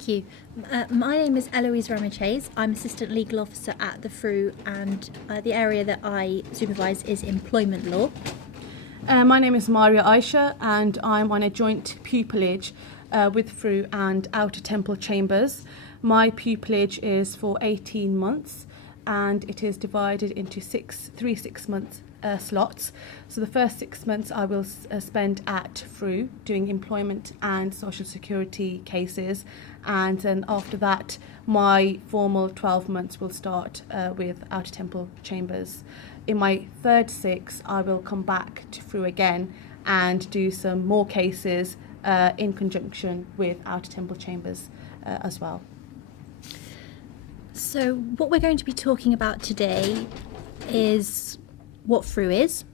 Thank you. My name is Heloise Ramage-Hays. I'm Assistant Legal Officer at the FRU, and the area that I supervise is employment law. My name is Aisha, and I'm on a joint pupillage with FRU and Outer Temple Chambers. My pupillage is for 18 months, and it is divided into three 6-month slots. So the first 6 months I will spend at FRU doing employment and social security cases, and then after that my formal 12 months will start with Outer Temple Chambers. In my third 6 I will come back to FRU again and do some more cases in conjunction with Outer Temple Chambers as well. So what we're going to be talking about today is what FRU is,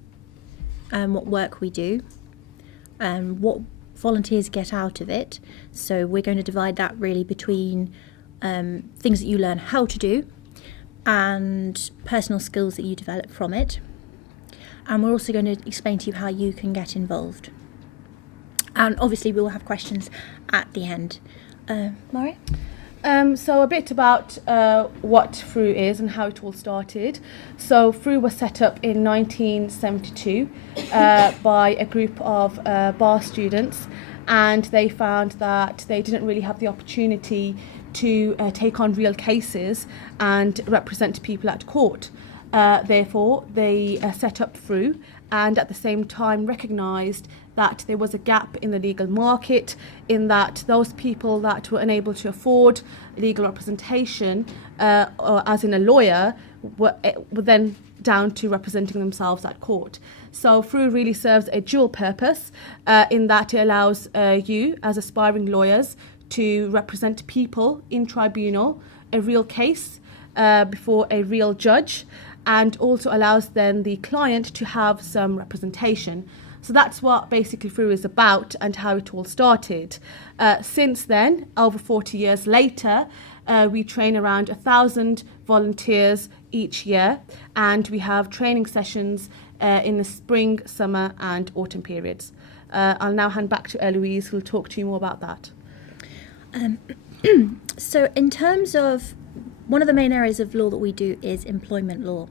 what work we do, what volunteers get out of it. So we're going to divide that really between things that you learn how to do and personal skills that you develop from it. And we're also going to explain to you how you can get involved. And obviously we will have questions at the end. Maria? So a bit about what FRU is and how it all started. So FRU was set up in 1972 by a group of bar students, and they found that they didn't really have the opportunity to take on real cases and represent people at court. Therefore, they set up FRU, and at the same time recognised that there was a gap in the legal market, in that those people that were unable to afford legal representation, or as in a lawyer, were then down to representing themselves at court. So FRU really serves a dual purpose in that it allows you as aspiring lawyers to represent people in tribunal, a real case before a real judge, and also allows then the client to have some representation. So that's what basically FRU is about and how it all started. Since then, over 40 years later, we train around 1,000 volunteers each year, and we have training sessions in the spring, summer and autumn periods. I'll now hand back to Heloise, who will talk to you more about that. So in terms of one of the main areas of law that we do is employment law.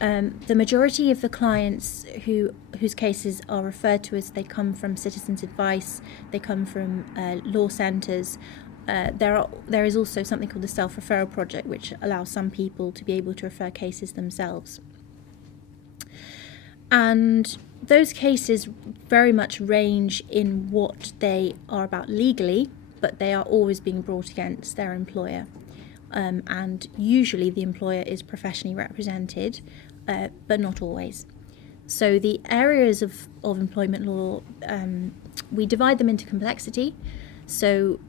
The majority of the clients whose cases are referred to us, they come from citizens' advice, they come from law centres. There is also something called the self-referral project, which allows some people to be able to refer cases themselves. And those cases very much range in what they are about legally, but they are always being brought against their employer. And usually the employer is professionally represented, but not always. So the areas of employment law, we divide them into complexity. So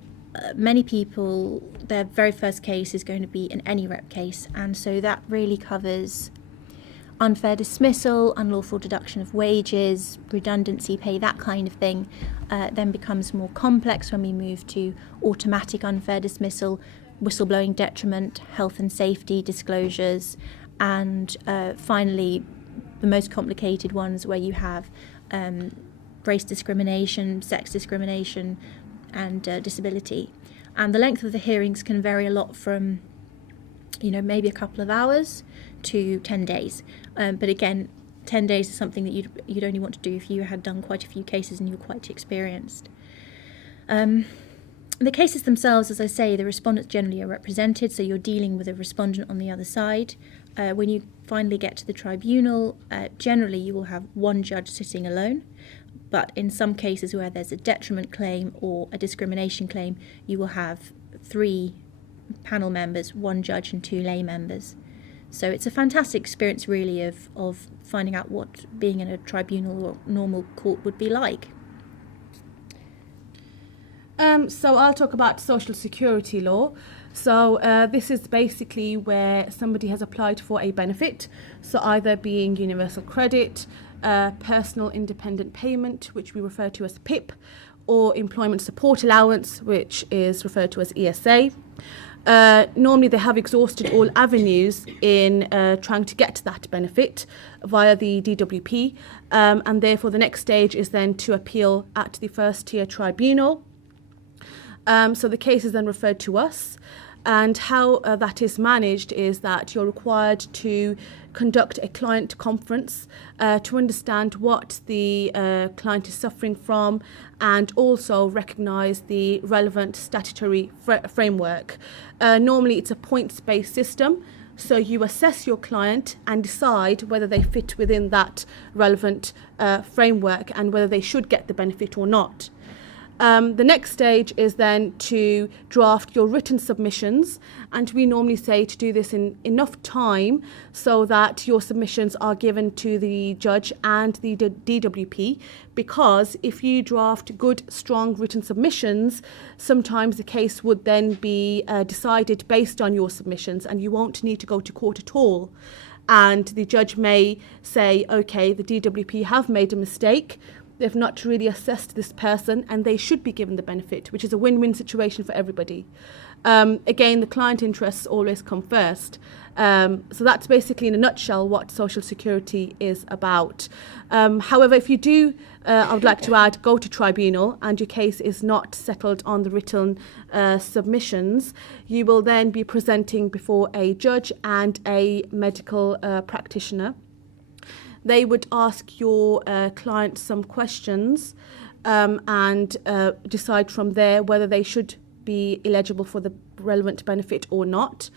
many people, their very first case is going to be an any rep case, and so that really covers unfair dismissal, unlawful deduction of wages, redundancy pay, that kind of thing. Then becomes more complex when we move to automatic unfair dismissal, whistleblowing detriment, health and safety disclosures, and finally the most complicated ones where you have race discrimination, sex discrimination and disability. And the length of the hearings can vary a lot from maybe a couple of hours to 10 days. But again, 10 days is something that you'd only want to do if you had done quite a few cases and you were quite experienced. The cases themselves, as I say, the respondents generally are represented, so you're dealing with a respondent on the other side. When you finally get to the tribunal, generally you will have one judge sitting alone, but in some cases where there's a detriment claim or a discrimination claim, you will have 3 panel members, 1 judge and 2 lay members. So it's a fantastic experience really of finding out what being in a tribunal or normal court would be like. So I'll talk about social security law. So this is basically where somebody has applied for a benefit, so either being universal credit, personal independent payment, which we refer to as PIP, or employment support allowance, which is referred to as ESA. Normally they have exhausted all avenues in trying to get that benefit via the DWP, and therefore the next stage is then to appeal at the first tier tribunal. So the case is then referred to us. And how that is managed is that you're required to conduct a client conference to understand what the client is suffering from, and also recognise the relevant statutory framework. Normally it's a points-based system, so you assess your client and decide whether they fit within that relevant framework and whether they should get the benefit or not. The next stage is then to draft your written submissions, and we normally say to do this in enough time so that your submissions are given to the judge and the DWP, because if you draft good, strong written submissions, sometimes the case would then be decided based on your submissions and you won't need to go to court at all. And the judge may say, okay, the DWP have made a mistake. They've not really assessed this person and they should be given the benefit, which is a win-win situation for everybody. Again, the client interests always come first. So that's basically in a nutshell what Social Security is about. However, if you do, I would like to add, go to tribunal and your case is not settled on the written submissions, you will then be presenting before a judge and a medical practitioner. They would ask your client some questions and decide from there whether they should be eligible for the relevant benefit or not.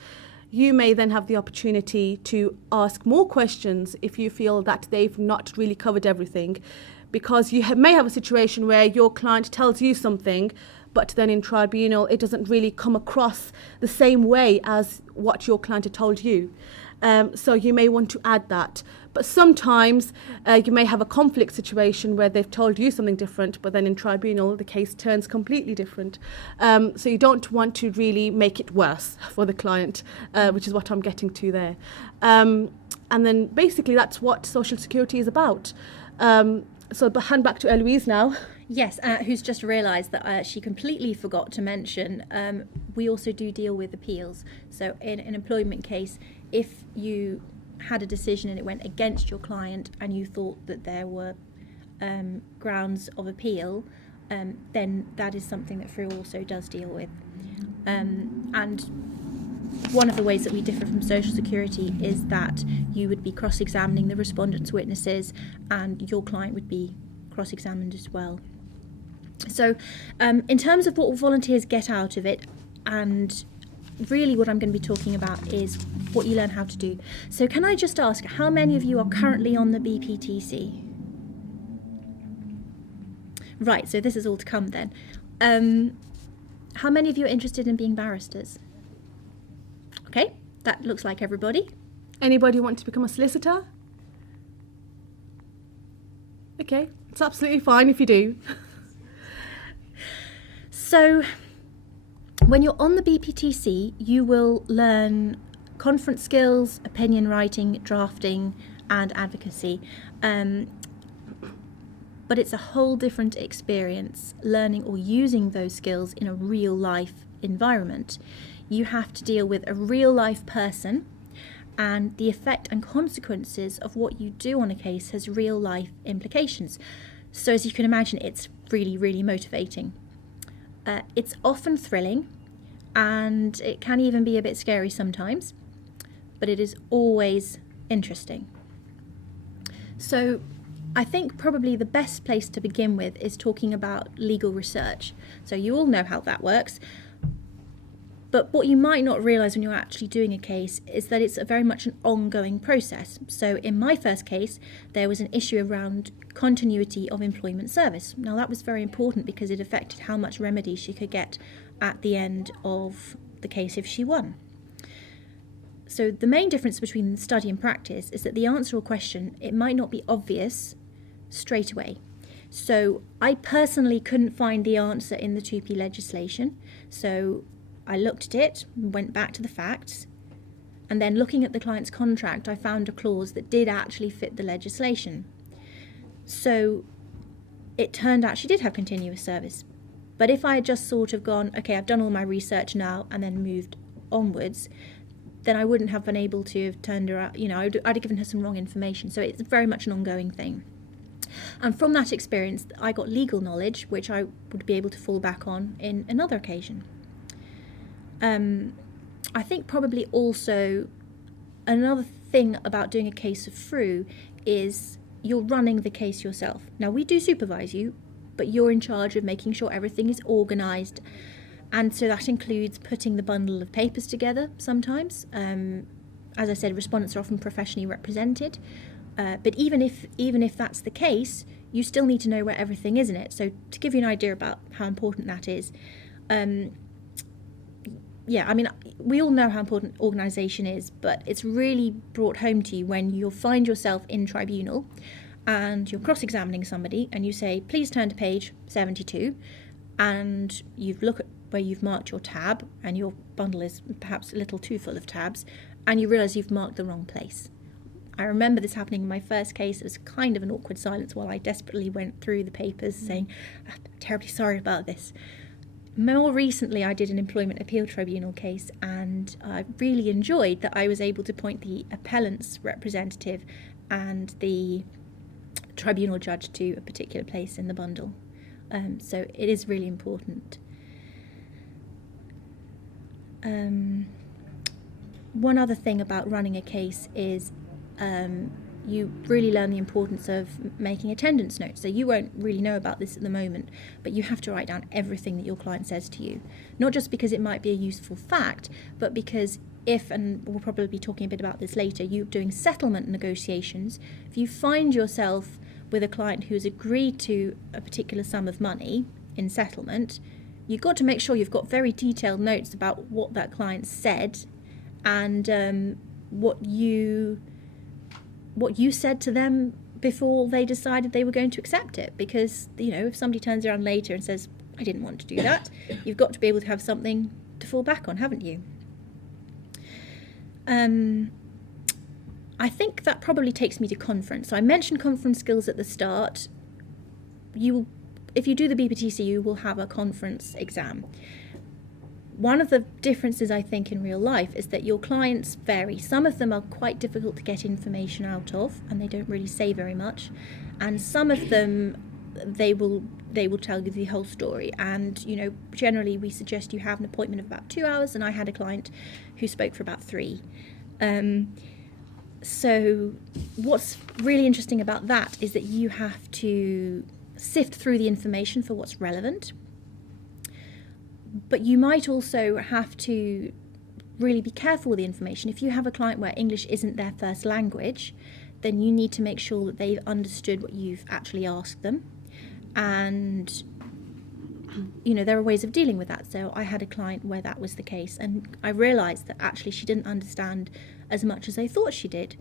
You may then have the opportunity to ask more questions if you feel that they've not really covered everything, because you may have a situation where your client tells you something, but then in tribunal it doesn't really come across the same way as what your client had told you. So you may want to add that. But sometimes you may have a conflict situation where they've told you something different, but then in tribunal the case turns completely different. So you don't want to really make it worse for the client, which is what I'm getting to there. And then basically that's what Social Security is about. So I'll hand back to Heloise now. Yes, who's just realised that she completely forgot to mention we also do deal with appeals. So in an employment case, if you had a decision and it went against your client and you thought that there were grounds of appeal, then that is something that FRU also does deal with. And one of the ways that we differ from Social Security is that you would be cross-examining the respondent's witnesses and your client would be cross-examined as well. So in terms of what volunteers get out of it, and really what I'm going to be talking about is what you learn how to do. So can I just ask, how many of you are currently on the BPTC? Right, so this is all to come then. How many of you are interested in being barristers? Okay, that looks like everybody. Anybody want to become a solicitor? Okay, it's absolutely fine if you do. So when you're on the BPTC, you will learn conference skills, opinion writing, drafting, and advocacy. But it's a whole different experience learning or using those skills in a real life environment. You have to deal with a real life person, and the effect and consequences of what you do on a case has real life implications. So as you can imagine, it's really, really motivating. It's often thrilling, and it can even be a bit scary sometimes, but it is always interesting. So I think probably the best place to begin with is talking about legal research. So you all know how that works, but what you might not realise when you're actually doing a case is that it's very much an ongoing process. So in my first case, there was an issue around continuity of employment service. Now that was very important because it affected how much remedy she could get at the end of the case if she won. So the main difference between study and practice is that the answer to a question, it might not be obvious straight away. So I personally couldn't find the answer in the 2P legislation. So I looked at it, went back to the facts, and then looking at the client's contract, I found a clause that did actually fit the legislation. So it turned out she did have continuous service. But if I had just sort of gone, okay, I've done all my research now, and then moved onwards, then I wouldn't have been able to have turned her out, I'd have given her some wrong information. So it's very much an ongoing thing. And from that experience, I got legal knowledge, which I would be able to fall back on in another occasion. I think probably also another thing about doing a case of FRU is you're running the case yourself. Now, we do supervise you, but you're in charge of making sure everything is organised. And so that includes putting the bundle of papers together sometimes. As I said, respondents are often professionally represented. But even if that's the case, you still need to know where everything is in it. So to give you an idea about how important that is, we all know how important organisation is, but it's really brought home to you when you'll find yourself in tribunal and you're cross-examining somebody and you say, please turn to page 72, and you've looked at where you've marked your tab and your bundle is perhaps a little too full of tabs, and you realise you've marked the wrong place. I remember this happening in my first case. It was kind of an awkward silence while I desperately went through the papers saying, I'm terribly sorry about this. More recently, I did an employment appeal tribunal case, and I really enjoyed that I was able to point the appellant's representative and the tribunal judge to a particular place in the bundle. So it is really important. One other thing about running a case is you really learn the importance of making attendance notes. So you won't really know about this at the moment, but you have to write down everything that your client says to you. Not just because it might be a useful fact, but because if, and we'll probably be talking a bit about this later, you're doing settlement negotiations, if you find yourself with a client who's agreed to a particular sum of money in settlement, you've got to make sure you've got very detailed notes about what that client said and what you said to them before they decided they were going to accept it. Because, if somebody turns around later and says, I didn't want to do that, you've got to be able to have something to fall back on, haven't you? I think that probably takes me to conference. So I mentioned conference skills at the start. If you do the BPTC, you will have a conference exam. One of the differences, I think, in real life is that your clients vary. Some of them are quite difficult to get information out of, and they don't really say very much. And some of them, they will tell you the whole story. And, generally we suggest you have an appointment of about 2 hours, and I had a client who spoke for about 3. So what's really interesting about that is that you have to sift through the information for what's relevant. But you might also have to really be careful with the information. If you have a client where English isn't their first language, then you need to make sure that they've understood what you've actually asked them. And, there are ways of dealing with that. So I had a client where that was the case, and I realised that actually she didn't understand as much as I thought she did.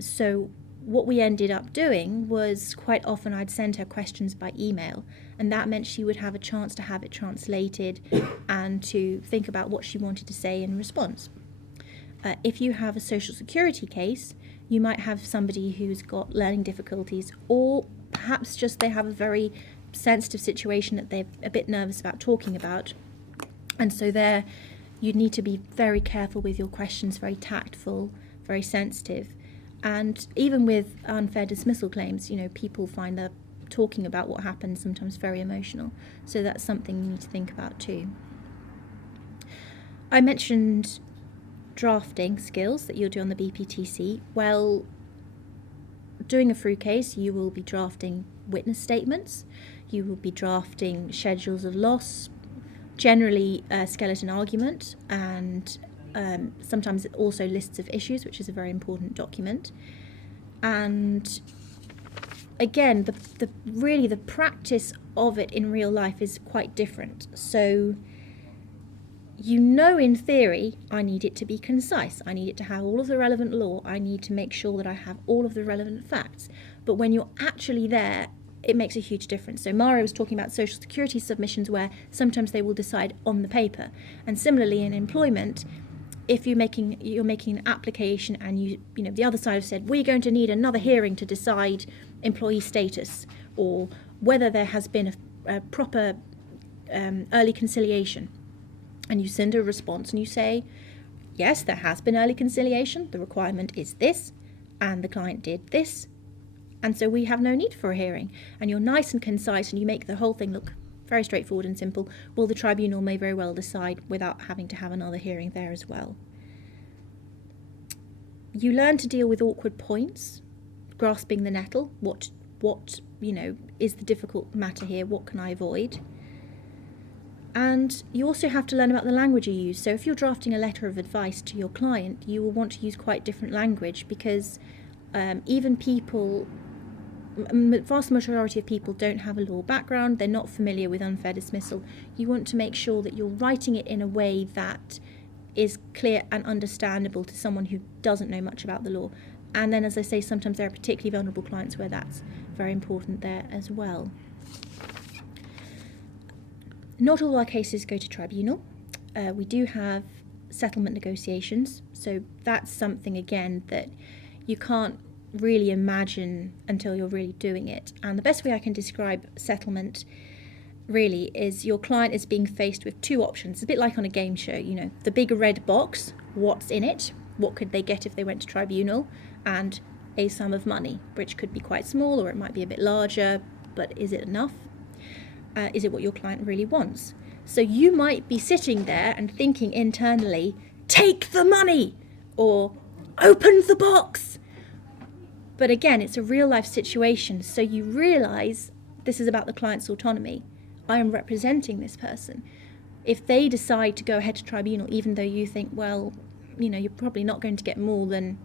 So what we ended up doing was quite often I'd send her questions by email, and that meant she would have a chance to have it translated and to think about what she wanted to say in response. If you have a social security case, you might have somebody who's got learning difficulties, or perhaps just they have a very sensitive situation that they're a bit nervous about talking about. And so there you need to be very careful with your questions, very tactful, very sensitive. And even with unfair dismissal claims, people find that talking about what happened sometimes very emotional. So that's something you need to think about too. I mentioned drafting skills that you'll do on the BPTC. Well, doing a FRU case, you will be drafting witness statements, you will be drafting schedules of loss, generally a skeleton argument, and sometimes also lists of issues, which is a very important document. And again, the practice of it in real life is quite different. So in theory, I need it to be concise. I need it to have all of the relevant law. I need to make sure that I have all of the relevant facts. But when you're actually there, it makes a huge difference. So Mara was talking about social security submissions where sometimes they will decide on the paper. And similarly in employment, if you're making an application and the other side have said, we're going to need another hearing to decide employee status or whether there has been a proper early conciliation. And you send a response and you say, yes, there has been early conciliation. The requirement is this, and the client did this. And so we have no need for a hearing. And you're nice and concise and you make the whole thing look very straightforward and simple. Well, the tribunal may very well decide without having to have another hearing there as well. You learn to deal with awkward points, grasping the nettle. What is the difficult matter here? What can I avoid? And you also have to learn about the language you use. So if you're drafting a letter of advice to your client, you will want to use quite different language, because even people, vast majority of people don't have a law background. They're not familiar with unfair dismissal. You want to make sure that you're writing it in a way that is clear and understandable to someone who doesn't know much about the law. And then, as I say, sometimes there are particularly vulnerable clients where that's very important there as well. Not all our cases go to tribunal. We do have settlement negotiations, so that's something, again, that you can't really imagine until you're really doing it. And the best way I can describe settlement really is your client is being faced with two options. It's a bit like on a game show, the big red box, what's in it, what could they get if they went to tribunal, and a sum of money, which could be quite small or it might be a bit larger, but is it enough? Is it what your client really wants? So you might be sitting there and thinking internally, take the money, or open the box. But again, it's a real life situation, so you realise this is about the client's autonomy. I am representing this person. If they decide to go ahead to tribunal, even though you think, well, you're probably not going to get more than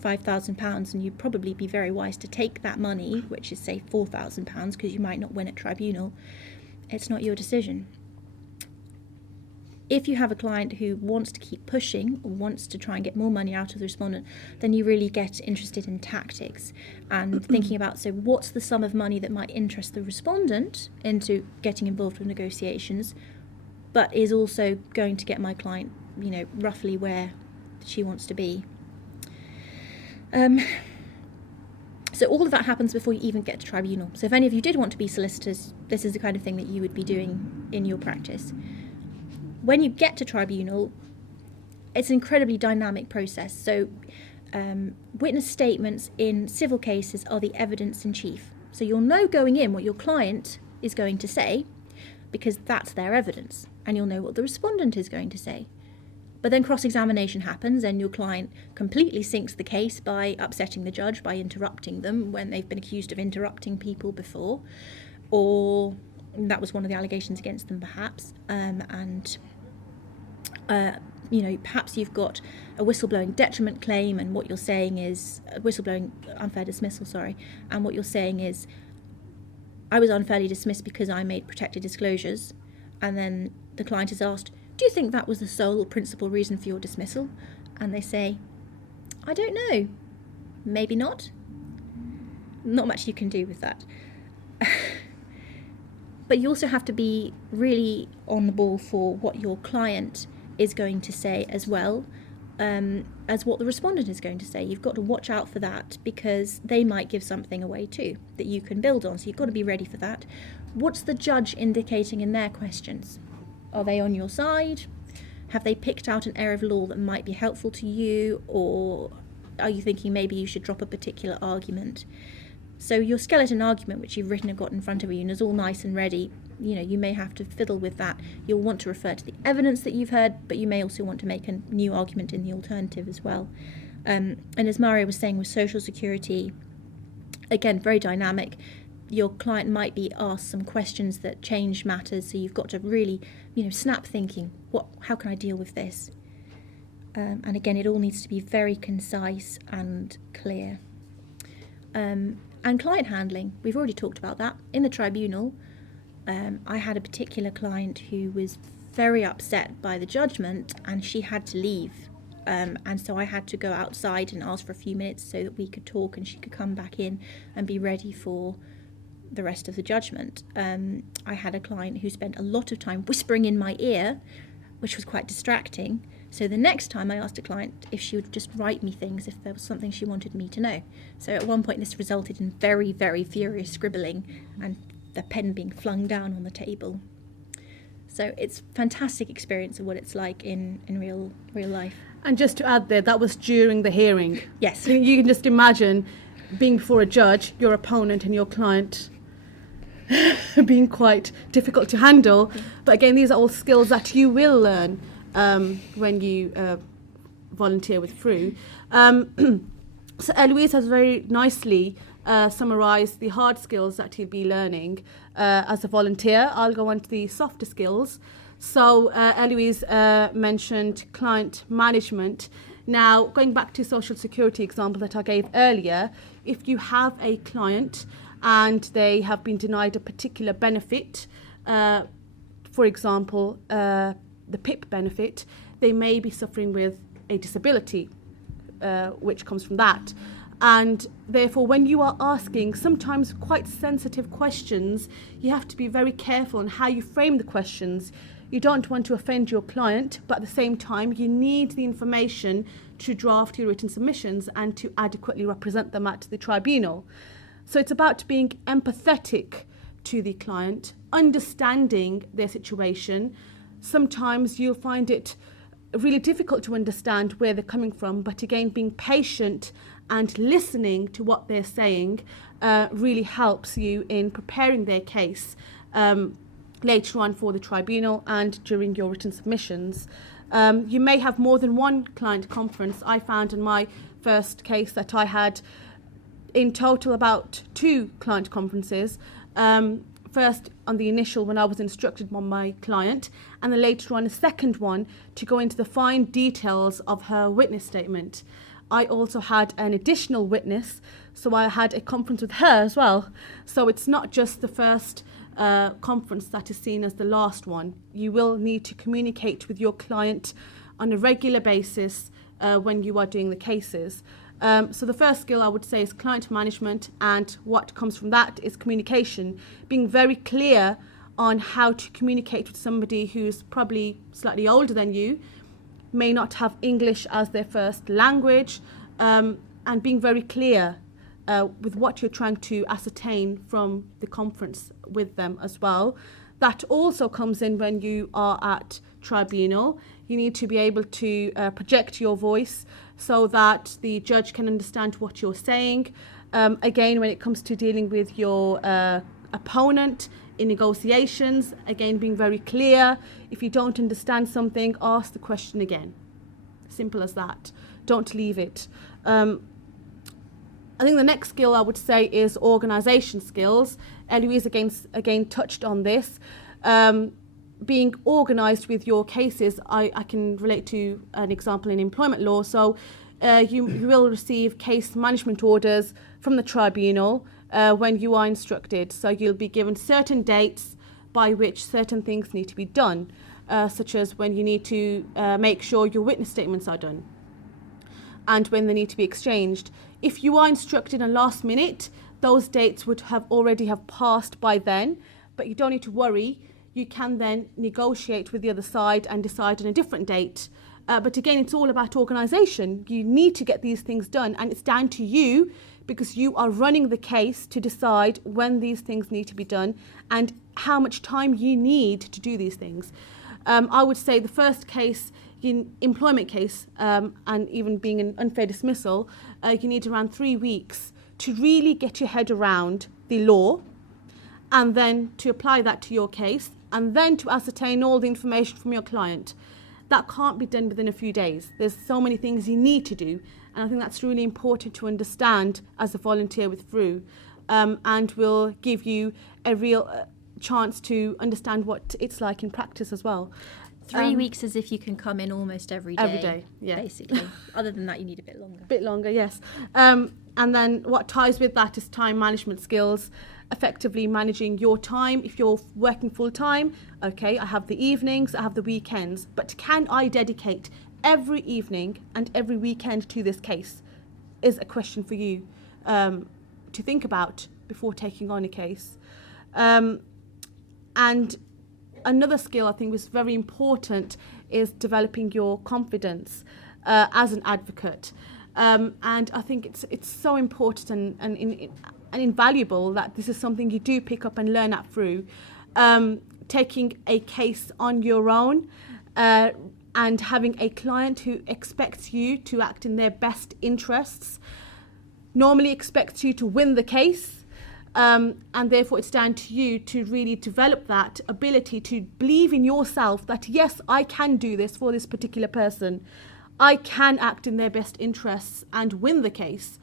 £5,000, and you'd probably be very wise to take that money, which is, say, £4,000, because you might not win at tribunal, it's not your decision. If you have a client who wants to keep pushing, or wants to try and get more money out of the respondent, then you really get interested in tactics and thinking about, so what's the sum of money that might interest the respondent into getting involved with negotiations, but is also going to get my client, roughly where she wants to be. So all of that happens before you even get to tribunal. So if any of you did want to be solicitors, this is the kind of thing that you would be doing in your practice. When you get to tribunal, it's an incredibly dynamic process. So witness statements in civil cases are the evidence in chief. So you'll know going in what your client is going to say, because that's their evidence, and you'll know what the respondent is going to say. But then cross-examination happens and your client completely sinks the case by upsetting the judge, by interrupting them when they've been accused of interrupting people before, or that was one of the allegations against them perhaps, perhaps you've got a whistleblowing detriment claim, and what you're saying is whistleblowing unfair dismissal, and what you're saying is, I was unfairly dismissed because I made protected disclosures, and then the client is asked, do you think that was the sole or principal reason for your dismissal? And they say, I don't know, maybe not. Not much you can do with that. But you also have to be really on the ball for what your client is going to say as well, as what the respondent is going to say. You've got to watch out for that, because they might give something away too that you can build on. So you've got to be ready for that. What's the judge indicating in their questions? Are they on your side? Have they picked out an area of law that might be helpful to you? Or are you thinking maybe you should drop a particular argument? So your skeleton argument, which you've written and got in front of you and is all nice and ready, you may have to fiddle with that. You'll want to refer to the evidence that you've heard, but you may also want to make a new argument in the alternative as well. And as Maria was saying with social security, again, very dynamic. Your client might be asked some questions that change matters, so you've got to really, snap thinking, how can I deal with this? And again, it all needs to be very concise and clear. And client handling, we've already talked about that. In the tribunal, I had a particular client who was very upset by the judgment, and she had to leave. And so I had to go outside and ask for a few minutes so that we could talk and she could come back in and be ready for the rest of the judgment. I had a client who spent a lot of time whispering in my ear, which was quite distracting. So the next time I asked a client if she would just write me things if there was something she wanted me to know. So at one point this resulted in very, very furious scribbling and the pen being flung down on the table. So it's a fantastic experience of what it's like in real life. And just to add there, that was during the hearing. Yes. You can just imagine being before a judge, your opponent and your client being quite difficult to handle. But again, these are all skills that you will learn when you volunteer with FRU. So Heloise has very nicely summarised the hard skills that you'll be learning as a volunteer. I'll go on to the softer skills. So Heloise mentioned client management. Now, going back to Social Security example that I gave earlier, if you have a client and they have been denied a particular benefit, for example, the PIP benefit, they may be suffering with a disability, which comes from that. And therefore, when you are asking sometimes quite sensitive questions, you have to be very careful on how you frame the questions. You don't want to offend your client, but at the same time, you need the information to draft your written submissions and to adequately represent them at the tribunal. So it's about being empathetic to the client, understanding their situation. Sometimes you'll find it really difficult to understand where they're coming from, but again, being patient and listening to what they're saying really helps you in preparing their case later on for the tribunal and during your written submissions. You may have more than one client conference. I found in my first case that I had in total about 2 client conferences. First on the initial when I was instructed on my client, and then later on a second one to go into the fine details of her witness statement. I also had an additional witness, so I had a conference with her as well. So it's not just the first conference that is seen as the last one. You will need to communicate with your client on a regular basis when you are doing the cases. So the first skill I would say is client management, and what comes from that is communication. Being very clear on how to communicate with somebody who's probably slightly older than you, may not have English as their first language, and being very clear with what you're trying to ascertain from the conference with them as well. That also comes in when you are at tribunal. You need to be able to project your voice so that the judge can understand what you're saying. Again, when it comes to dealing with your opponent in negotiations, again, being very clear. If you don't understand something, ask the question again. Simple as that. Don't leave it. I think the next skill I would say is organisation skills. Heloise again touched on this. Being organised with your cases, I can relate to an example in employment law. So you will receive case management orders from the tribunal when you are instructed. So you'll be given certain dates by which certain things need to be done, such as when you need to make sure your witness statements are done and when they need to be exchanged. If you are instructed on last minute, those dates would have already have passed by then, but you don't need to worry. You can then negotiate with the other side and decide on a different date. But again, it's all about organisation. You need to get these things done, and it's down to you because you are running the case to decide when these things need to be done and how much time you need to do these things. I would say the first case, employment case, and even being an unfair dismissal, you need around 3 weeks to really get your head around the law, and then to apply that to your case, and then to ascertain all the information from your client. That can't be done within a few days. There's so many things you need to do, and I think that's really important to understand as a volunteer with FRU, and will give you a real chance to understand what it's like in practice as well. 3 weeks as if you can come in almost every day. Every day, yeah. Basically. Other than that, you need a bit longer. Bit longer, yes. And then what ties with that is time management skills, effectively managing your time. If you're working full time, okay, I have the evenings, I have the weekends, but can I dedicate every evening and every weekend to this case is a question for you to think about before taking on a case. And another skill I think was very important is developing your confidence as an advocate. And I think it's so important and invaluable that this is something you do pick up and learn at FRU. Taking a case on your own and having a client who expects you to act in their best interests. normally expects you to win the case, and therefore it's down to you to really develop that ability to believe in yourself that, yes, I can do this for this particular person. I can act in their best interests and win the case.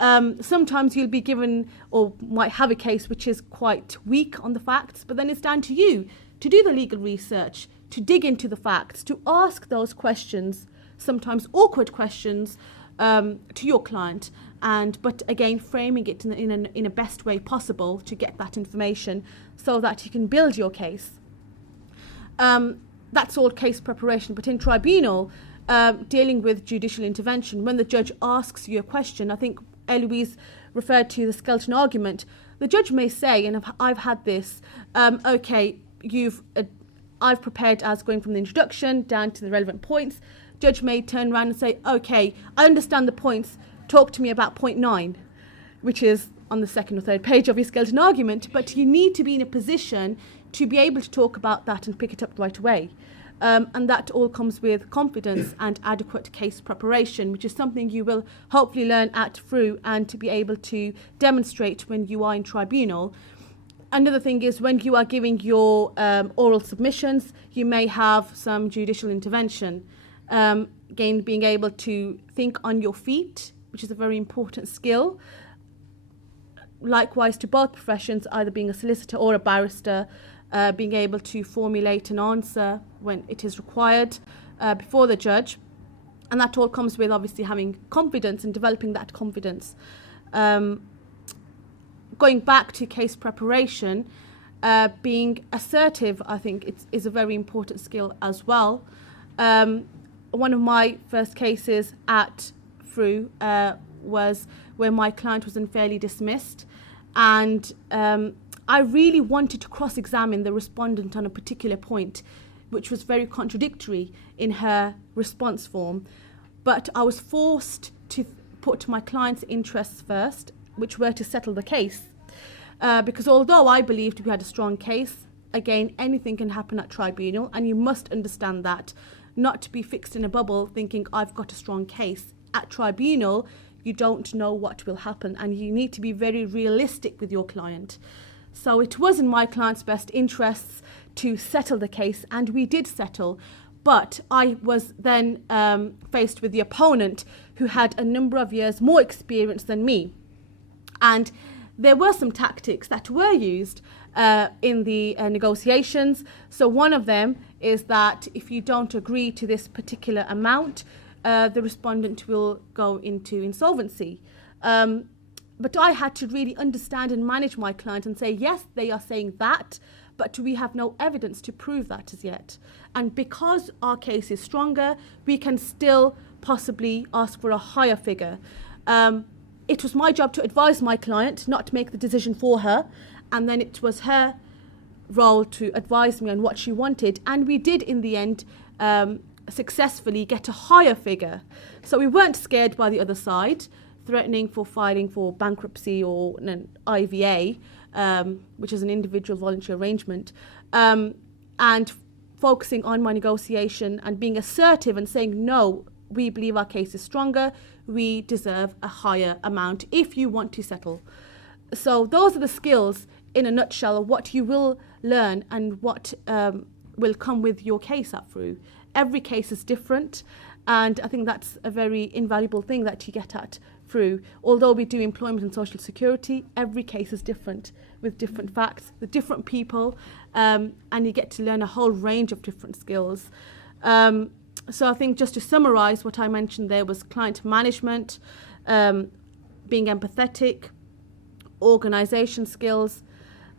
Sometimes you'll be given or might have a case which is quite weak on the facts, but then it's down to you to do the legal research, to dig into the facts, to ask those questions, sometimes awkward questions, to your client, but again framing it in a best way possible to get that information so that you can build your case. That's all case preparation, but in tribunal, dealing with judicial intervention, when the judge asks you a question, I think Heloise referred to the skeleton argument. The judge may say, and I've had this, okay, I've prepared as going from the introduction down to the relevant points. Judge may turn around and say, okay, I understand the points, talk to me about point 9, which is on the second or third page of your skeleton argument, but you need to be in a position to be able to talk about that and pick it up right away. And that all comes with confidence and adequate case preparation, which is something you will hopefully learn at FRU and to be able to demonstrate when you are in tribunal. Another thing is when you are giving your oral submissions, you may have some judicial intervention. Again, being able to think on your feet, which is a very important skill. Likewise to both professions, either being a solicitor or a barrister, being able to formulate an answer when it is required before the judge. And that all comes with obviously having confidence and developing that confidence. Going back to case preparation, being assertive, I think is a very important skill as well. One of my first cases at FRU was where my client was unfairly dismissed, and I really wanted to cross-examine the respondent on a particular point, which was very contradictory in her response form. But I was forced to put my client's interests first, which were to settle the case. Because although I believed we had a strong case, again, anything can happen at tribunal, and you must understand that, not to be fixed in a bubble thinking I've got a strong case. At tribunal, you don't know what will happen, and you need to be very realistic with your client. So it was in my client's best interests to settle the case, and we did settle. But I was then faced with the opponent who had a number of years more experience than me. And there were some tactics that were used in the negotiations. So one of them is that if you don't agree to this particular amount, the respondent will go into insolvency. But I had to really understand and manage my client and say, yes, they are saying that, but we have no evidence to prove that as yet. And because our case is stronger, we can still possibly ask for a higher figure. It was my job to advise my client, not to make the decision for her. And then it was her role to advise me on what she wanted. And we did, in the end, successfully get a higher figure. So we weren't scared by the other side, threatening for filing for bankruptcy or an IVA, which is an individual voluntary arrangement, and focusing on my negotiation and being assertive and saying, no, we believe our case is stronger, we deserve a higher amount if you want to settle. So those are the skills in a nutshell of what you will learn and what will come with your case at FRU. Every case is different, and I think that's a very invaluable thing that you get at FRU. Although we do employment and social security, every case is different with different facts, with different people, and you get to learn a whole range of different skills. So I think just to summarise what I mentioned there was client management, being empathetic, organisation skills,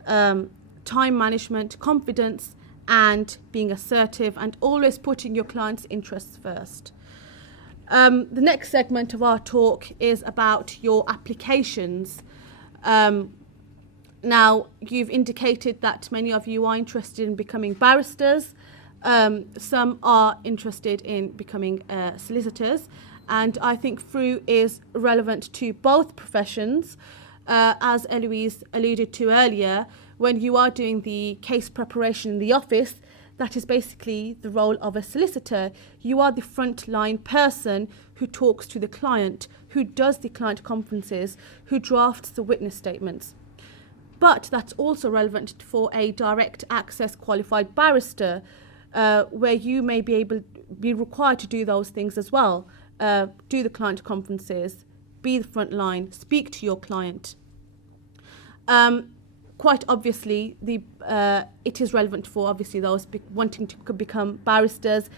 time management, confidence, and being assertive, and always putting your client's interests first. The next segment of our talk is about your applications. Now, you've indicated that many of you are interested in becoming barristers. Some are interested in becoming solicitors. And I think FRU is relevant to both professions. As Heloise alluded to earlier, when you are doing the case preparation in the office, that is basically the role of a solicitor. You are the frontline person who talks to the client, who does the client conferences, who drafts the witness statements. But that's also relevant for a direct access qualified barrister, where you may be required to do those things as well. Do the client conferences, be the front line, speak to your client. Quite obviously, it is relevant for obviously those wanting to become barristers,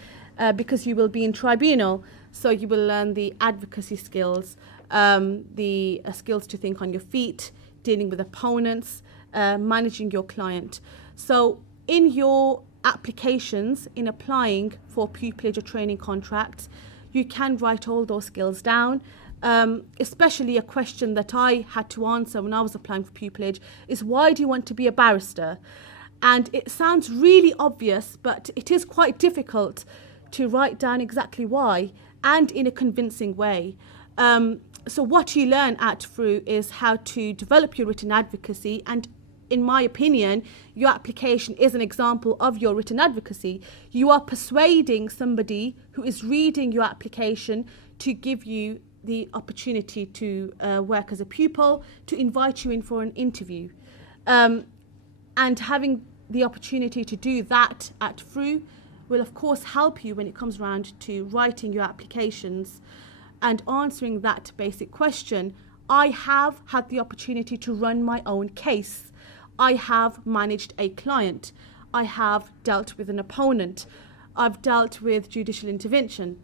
because you will be in tribunal, so you will learn the advocacy skills, the skills to think on your feet, dealing with opponents, managing your client. So in your applications, in applying for pupillage or training contracts, you can write all those skills down. Especially a question that I had to answer when I was applying for pupillage is, why do you want to be a barrister? And it sounds really obvious, but it is quite difficult to write down exactly why, and in a convincing way. So what you learn at FRU is how to develop your written advocacy, and in my opinion, your application is an example of your written advocacy. You are persuading somebody who is reading your application to give you the opportunity to work as a pupil, to invite you in for an interview. And having the opportunity to do that at FRU will of course help you when it comes around to writing your applications and answering that basic question. I have had the opportunity to run my own case. I have managed a client. I have dealt with an opponent. I've dealt with judicial intervention,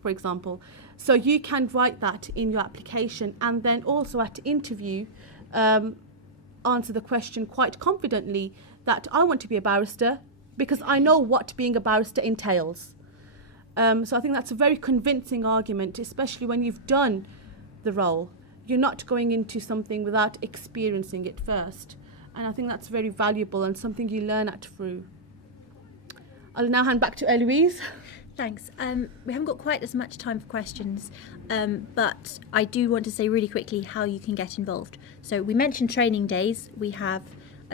for example. So you can write that in your application, and then also at interview answer the question quite confidently that I want to be a barrister because I know what being a barrister entails. So I think that's a very convincing argument, especially when you've done the role. You're not going into something without experiencing it first. And I think that's very valuable and something you learn at FRU. I'll now hand back to Heloise. Thanks. We haven't got quite as much time for questions, but I do want to say really quickly how you can get involved. So we mentioned training days. We have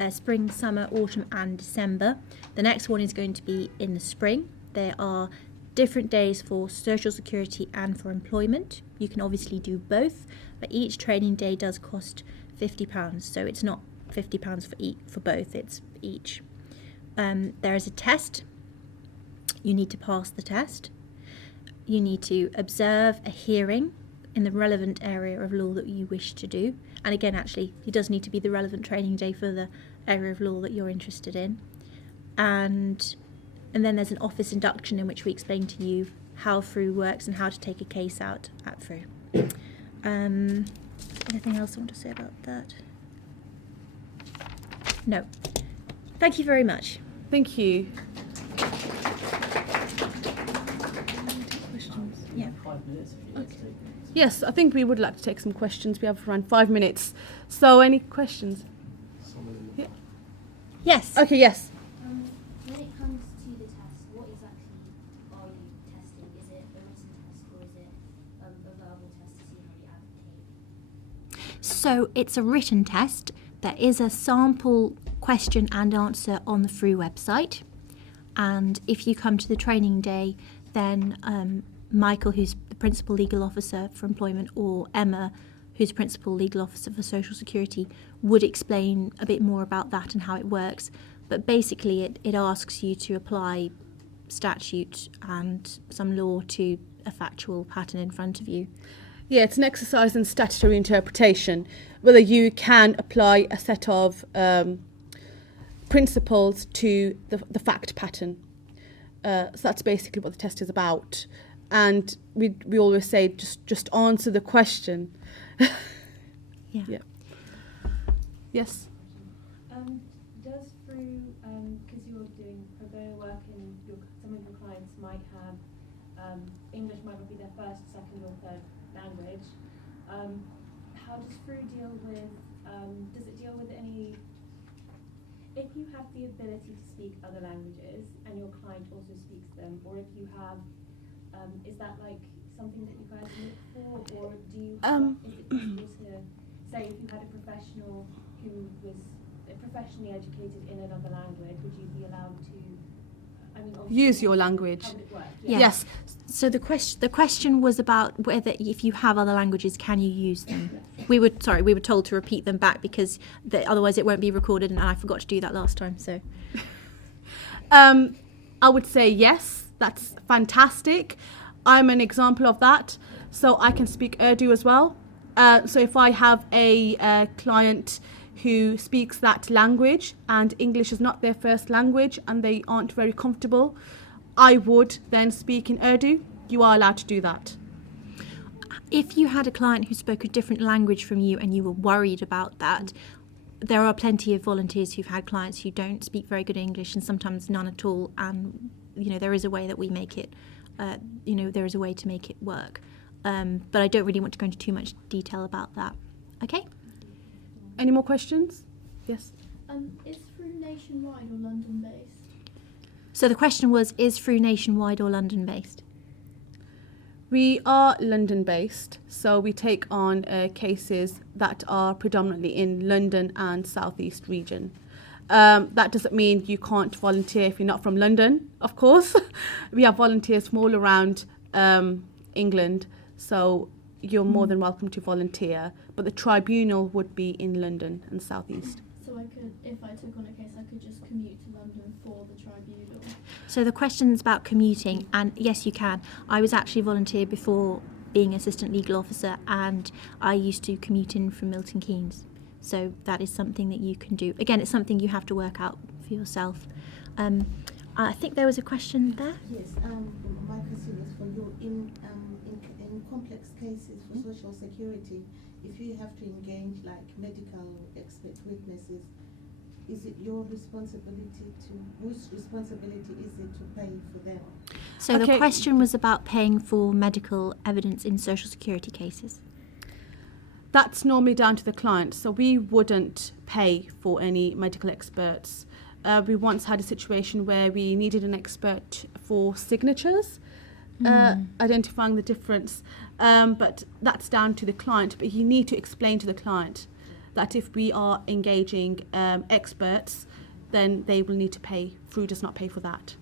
spring, summer, autumn and December. The next one is going to be in the spring. There are different days for social security and for employment. You can obviously do both, but each training day does cost £50. So it's not £50 for both, it's each. There is a test. You need to pass the test. You need to observe a hearing in the relevant area of law that you wish to do. And again, actually, it does need to be the relevant training day for the area of law that you're interested in. And then there's an office induction in which we explain to you how FRU works and how to take a case out at FRU. Anything else I want to say about that? No. Thank you very much. Thank you. Yeah. 5 minutes if you like to take them. Yes, I think we would like to take some questions. We have around 5 minutes. So any questions? Yeah. Yes. Okay, yes. When it comes to the test, what exactly are you testing? Is it a written test or is it a verbal test to see how you advocate? So it's a written test. There is a sample question and answer on the FRU website. And if you come to the training day, then Michael, who's the Principal Legal Officer for Employment, or Emma, who's Principal Legal Officer for Social Security, would explain a bit more about that and how it works. But basically it asks you to apply statute and some law to a factual pattern in front of you. Yeah, it's an exercise in statutory interpretation, whether you can apply a set of principles to the fact pattern. So that's basically what the test is about. And we always say just answer the question. Yeah. Yeah. Yes. Does FRU, because you're doing pro bono work and some of your clients might have English might not be their first, second or third language, how does FRU deal with, does it deal with any, if you have the ability to speak other languages and your client also speaks them, or if you have, is that like something that you guys look for, or do you, is it possible to say if you had a professional who was professionally educated in another language, would you be allowed to, Use your language? How would it work? Yeah. Yes. So the question was about whether, if you have other languages, can you use them? We were told to repeat them back because otherwise it won't be recorded, and I forgot to do that last time. So, I would say yes. That's fantastic. I'm an example of that. So I can speak Urdu as well. So if I have a client who speaks that language and English is not their first language and they aren't very comfortable, I would then speak in Urdu. You are allowed to do that. if you had a client who spoke a different language from you and you were worried about that, there are plenty of volunteers who've had clients who don't speak very good English and sometimes none at all. And, there is a way that we make it, there is a way to make it work. But I don't really want to go into too much detail about that. Okay? Any more questions? Yes. Is FRU nationwide or London based? So the question was, is FRU nationwide or London based? We are London based, so we take on cases that are predominantly in London and South East region. That doesn't mean you can't volunteer if you're not from London, of course. We have volunteers from all around England, so you're more than welcome to volunteer. But the tribunal would be in London and South East. So I could, if I took on a case, I could just commute to London for the tribunal. So the question's about commuting, and yes, you can. I was actually volunteer before being assistant legal officer, and I used to commute in from Milton Keynes. So that is something that you can do. Again, it's something you have to work out for yourself. I think there was a question there. Yes, my question is for you. In complex cases for social security, if you have to engage like medical expert witnesses, is it your responsibility whose responsibility is it to pay for them? So the question was about paying for medical evidence in social security cases. That's normally down to the client, so we wouldn't pay for any medical experts. We once had a situation where we needed an expert for signatures, identifying the difference, but that's down to the client. But you need to explain to the client that if we are engaging experts, then they will need to pay. FRU does not pay for that.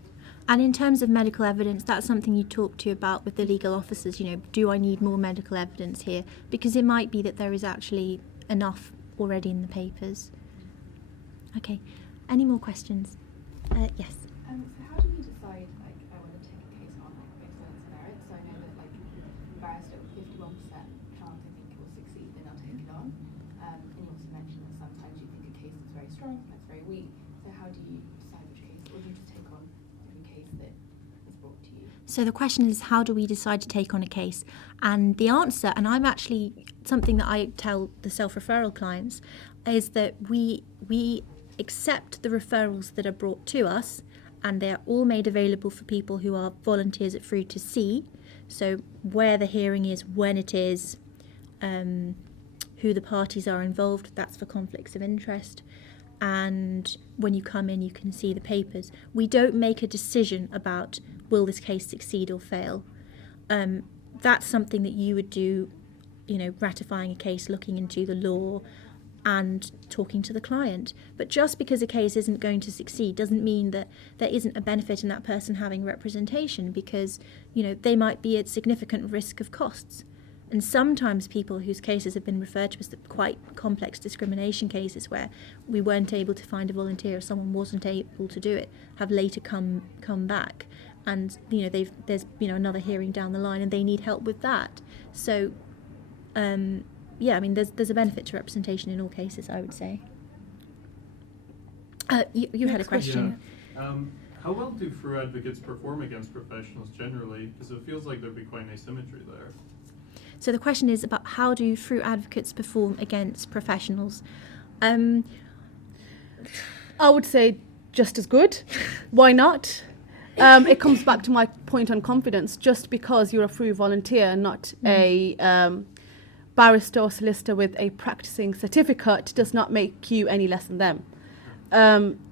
And in terms of medical evidence, that's something you talk to about with the legal officers. Do I need more medical evidence here? Because it might be that there is actually enough already in the papers. Okay. Any more questions? Yes. So how do we decide, whether to take a case on, based on its merits? So I know that, barrister with 51% chance, I think it will succeed, then I'll take it on. And you also mentioned that sometimes you think a case is very strong, that's very weak. So how do you decide which case, or do you just take on every case that is brought to you? So the question is, how do we decide to take on a case? And the answer, and I'm actually, something that I tell the self-referral clients, is that we accept the referrals that are brought to us, and they are all made available for people who are volunteers at FRU to see. So where the hearing is, when it is, who the parties are involved, that's for conflicts of interest. And when you come in, you can see the papers. We don't make a decision about will this case succeed or fail. That's something that you would do, ratifying a case, looking into the law and talking to the client. But just because a case isn't going to succeed doesn't mean that there isn't a benefit in that person having representation, because, they might be at significant risk of costs. And sometimes people whose cases have been referred to as quite complex discrimination cases where we weren't able to find a volunteer or someone wasn't able to do it have later come back, and there's another hearing down the line and they need help with that. So there's a benefit to representation in all cases, I would say. You had a question. Yeah. How well do FRU advocates perform against professionals generally? Because it feels like there'd be quite an asymmetry there. So the question is about how do FRU advocates perform against professionals? I would say just as good. Why not? It comes back to my point on confidence. Just because you're a FRU volunteer, not a barrister or solicitor with a practicing certificate, does not make you any less than them.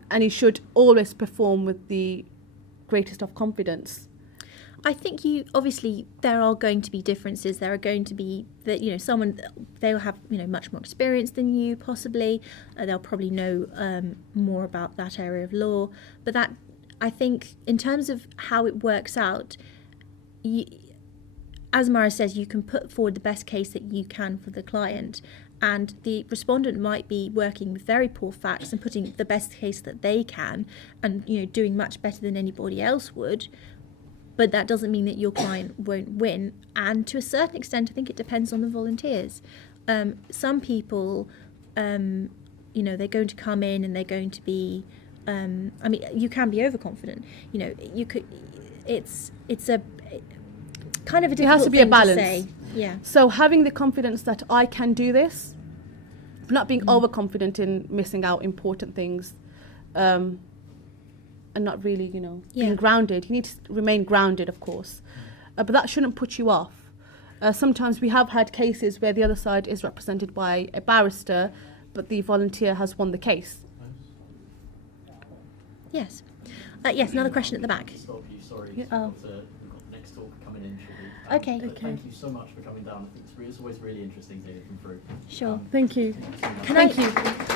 And you should always perform with the greatest of confidence. I think obviously there are going to be differences. There are going to be that they'll have much more experience than you possibly. They'll probably know more about that area of law. But that, I think, in terms of how it works out, as Mara says, you can put forward the best case that you can for the client, and the respondent might be working with very poor facts and putting the best case that they can, and doing much better than anybody else would. But that doesn't mean that your client won't win. And to a certain extent, I think it depends on the volunteers. Some people, they're going to come in and they're going to be, you can be overconfident. You could. It's a kind of a difficult It has to be a thing balance. say. Yeah. So having the confidence that I can do this, not being overconfident in missing out important things, and not really, being grounded. You need to remain grounded, of course, but that shouldn't put you off. Sometimes we have had cases where the other side is represented by a barrister, but the volunteer has won the case. Yes. Yes. Another question at the back. Stop you, sorry. Yeah, We've got next talk coming in shortly. Okay. But thank you so much for coming down. I think it's always really interesting to hear from through. Sure. Thank you. Thank you so much. Can Thank I? you.